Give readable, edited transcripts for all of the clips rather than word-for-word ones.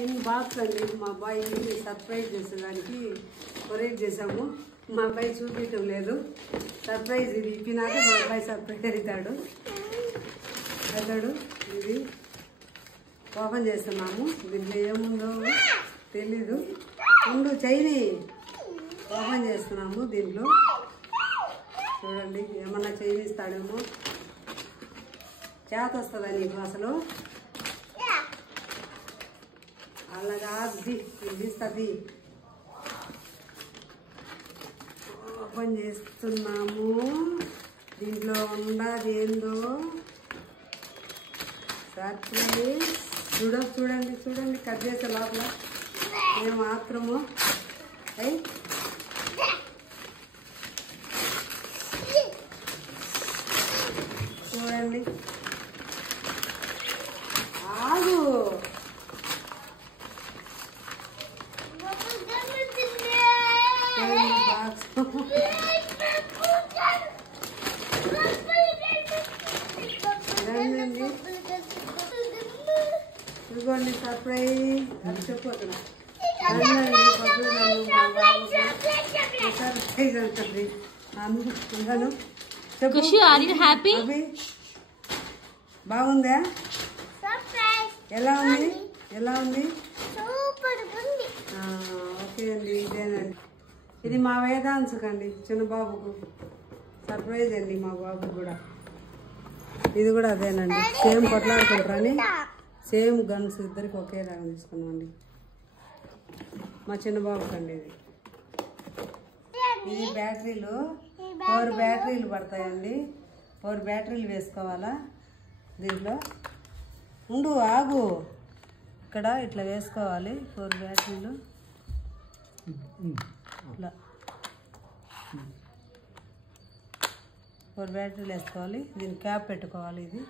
In box అండి మా అబ్బాయిని సర్ప్రైజ్ చేసేదానికి కొరియర్ చేసాము. మా అబ్బాయి చూపించడం లేదు. సర్ప్రైజ్ ఇది ఇప్పినాక మా అబ్బాయి సర్ప్రైజ్ అవుతాడు. ఇది ఓపెన్ చేస్తున్నాము. దీంట్లో ఏముందో తెలీదు. ముందు చైని ఓపెన్ చేస్తున్నాము. దీంట్లో చూడండి ఏమన్నా చైని ఇస్తాడేమో. చేత వస్తుందా నీకు అసలు? అలాగా తీస్తుంది. ఓపెన్ చేస్తున్నాము. దీంట్లో ఉండదు ఏందో సర్ప్రైజ్. చూడండి కట్ చేసే లోపల ఏమాత్రము అయి చూడండి. ఆగు ఇదిగోండి సర్ప్రైజ్ అని చెప్పొద్దు. సర్ప్రైజ్ అంటుంది. ఖుషి ఆర్ యు హ్యాపీ? బాగుందా? ఎలా ఉంది? ఓకే అండి. ఇదేనండి. ఇది మా వేదాంశకండి, చిన్న బాబుకు సర్ప్రైజ్ అండి. మా బాబు కూడా ఇది కూడా అదేనండి. సేమ్ కొట్లాడుకుంటారని సేమ్ గన్స్ ఇద్దరికి ఒకేలాగా తీసుకున్నామండి. మా చిన్న బాబుకి అండి ఇది బ్యాటరీలు 4 బ్యాటరీలు పడతాయండి. 4 బ్యాటరీలు వేసుకోవాలా దీంట్లో. ఆగు ఇక్కడ ఇట్లా వేసుకోవాలి. 4 బ్యాటరీలు ఇట్లా 4 బ్యాటరీలు వేసుకోవాలి. దీని క్యాప్ పెట్టుకోవాలి. ఇది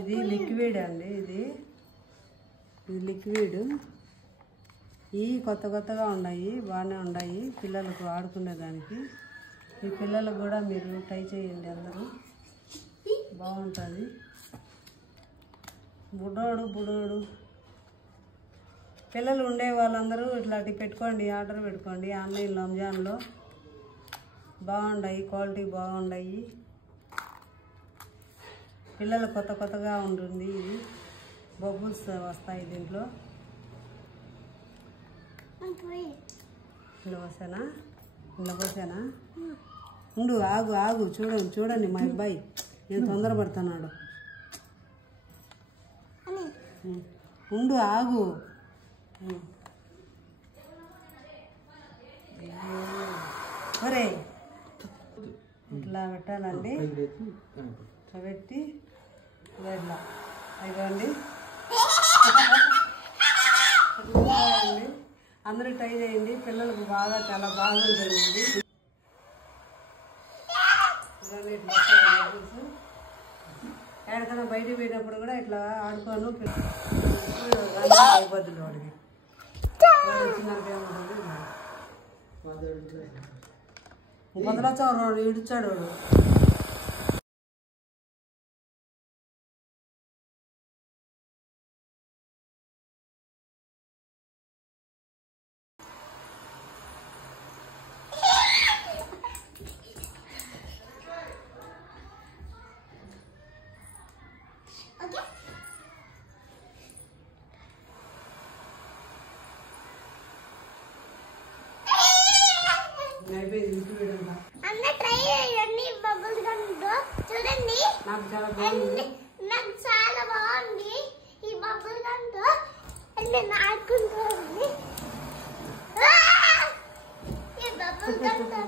ఇది లిక్విడ్ అండి. ఇది లిక్విడ్. ఇవి కొత్తగా ఉన్నాయి, బాగానే ఉన్నాయి పిల్లలకు ఆడుకునేదానికి. ఈ పిల్లలకు కూడా మీరు ట్రై చేయండి. అందరూ బాగుంటుంది. బుడోడు పిల్లలు ఉండే వాళ్ళందరూ ఇట్లాంటివి పెట్టుకోండి, ఆర్డర్ పెట్టుకోండి ఆన్లైన్లో. అమెజాన్లో బాగున్నాయి, క్వాలిటీ బాగున్నాయి. పిల్లలు కొత్తగా ఉంటుంది. ఇది బబుల్స్ వస్తాయి దీంట్లో. ఇందులో పోసానా? ఆగు చూడండి మా అబ్బాయి నేను తొందరపడుతున్నాడు. ఆగు. ఒరే ఇట్లా పెట్టాలండి. ఇట్లా పెట్టి ఇట్లా అయిపోండి. అందరూ ట్రై చేయండి. పిల్లలకు చాలా బాగుంటుంది. ఎక్కడికైనా బయటకు పోయినప్పుడు కూడా ఇట్లా ఆడుకోను అయిపోతుంది. వాడికి వచ్చినాక ఏముంటుంది. మొదలొచ్చాడు ఇడిచాడు. నాకు చాలా బాగుంది ఈ బబుల్ గన్ తో. నేను ఆడుకుంటాను. ఈ బబుల్ గన్ తో